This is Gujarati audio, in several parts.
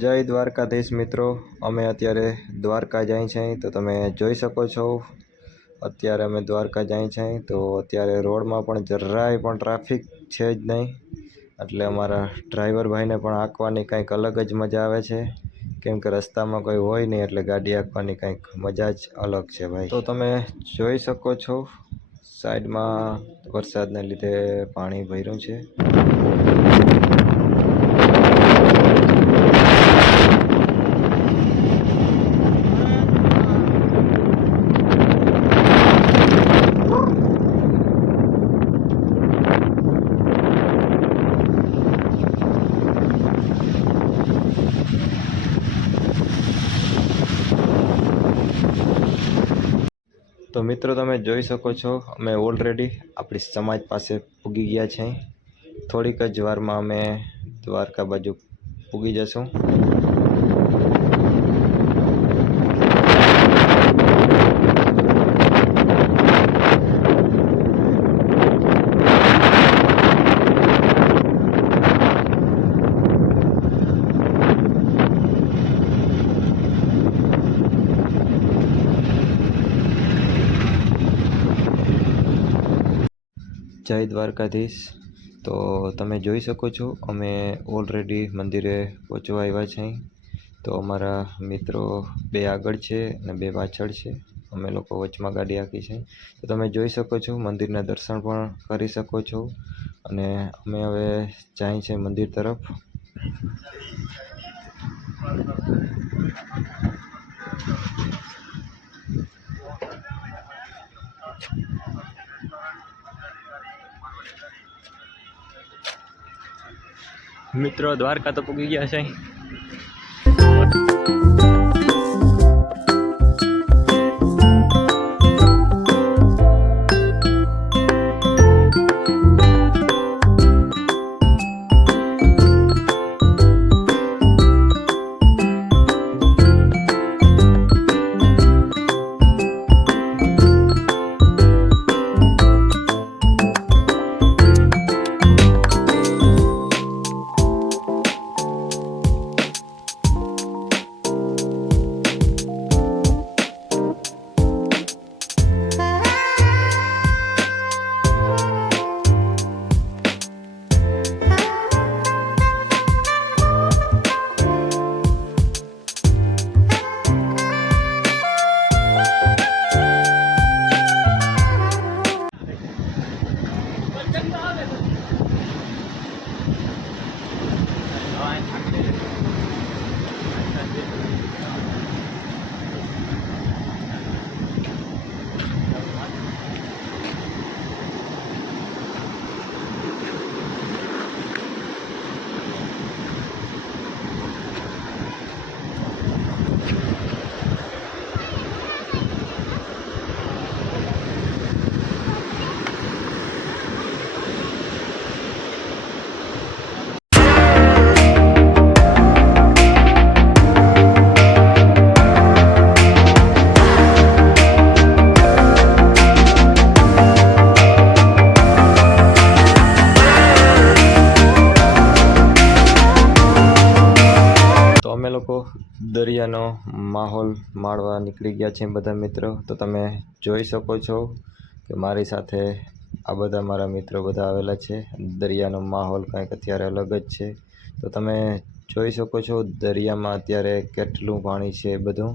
જય દ્વારકાધીશ મિત્રો, અમે અત્યારે દ્વારકા જાય છે તો તમે જોઈ શકો છો. અત્યારે અમે દ્વારકા જાય છે તો અત્યારે રોડમાં પણ જરાય પણ ટ્રાફિક છે જ નહીં, એટલે અમારા ડ્રાઈવર ભાઈને પણ હાંકવાની કંઈક અલગ જ મજા આવે છે, કેમ કે રસ્તામાં કોઈ હોય નહીં એટલે ગાડી હાંકવાની કંઈક મજા જ અલગ છે ભાઈ. તો તમે જોઈ શકો છો સાઈડમાં વરસાદને લીધે પાણી ભર્યું છે. તો મિત્રો તમે જોઈ શકો છો અમે ઓલરેડી આપણી સમાજ પાસે પૂગી ગયા છે. થોડીક જ વારમાં અમે દ્વારકા બાજુ પૂગી જશું. જય દ્વારકાધીશ. તો તમે જોઈ શકો છો અમે ઓલરેડી મંદિરે પહોંચવા આવ્યા છીએ. તો અમારા મિત્રો 2 આગળ છે અને 2 પાછળ છે. અમે લોકો વચમાં ગાડી હાંકી છે. તો તમે જોઈ શકો છો મંદિરના દર્શન પણ કરી શકો છો અને અમે હવે જાય છે મંદિર તરફ. મિત્રો દ્વારકા તો પૂગી ગયા છે. અમે લોકો દરિયાનો માહોલ માણવા નીકળી ગયા છે બધા મિત્રો. તો તમે જોઈ શકો છો કે મારી સાથે આ બધા મારા મિત્રો બધા આવેલા છે. દરિયાનો માહોલ કંઈક અત્યારે અલગ જ છે. તો તમે જોઈ શકો છો દરિયામાં અત્યારે કેટલું પાણી છે બધું.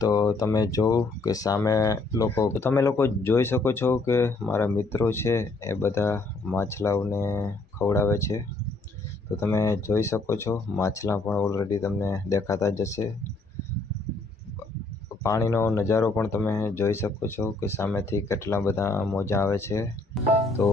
તો તમે જોવો કે સામે તમે લોકો જોઈ શકો છો કે મારા મિત્રો છે એ બધા માછલાઓને ખવડાવે છે. તો તમે જોઈ શકો છો માછલા પણ ઓલરેડી તમને દેખાતા જ હશે. પાણીનો નજારો પણ તમે જોઈ શકો છો કે સામેથી કેટલા બધા મોજા આવે છે. તો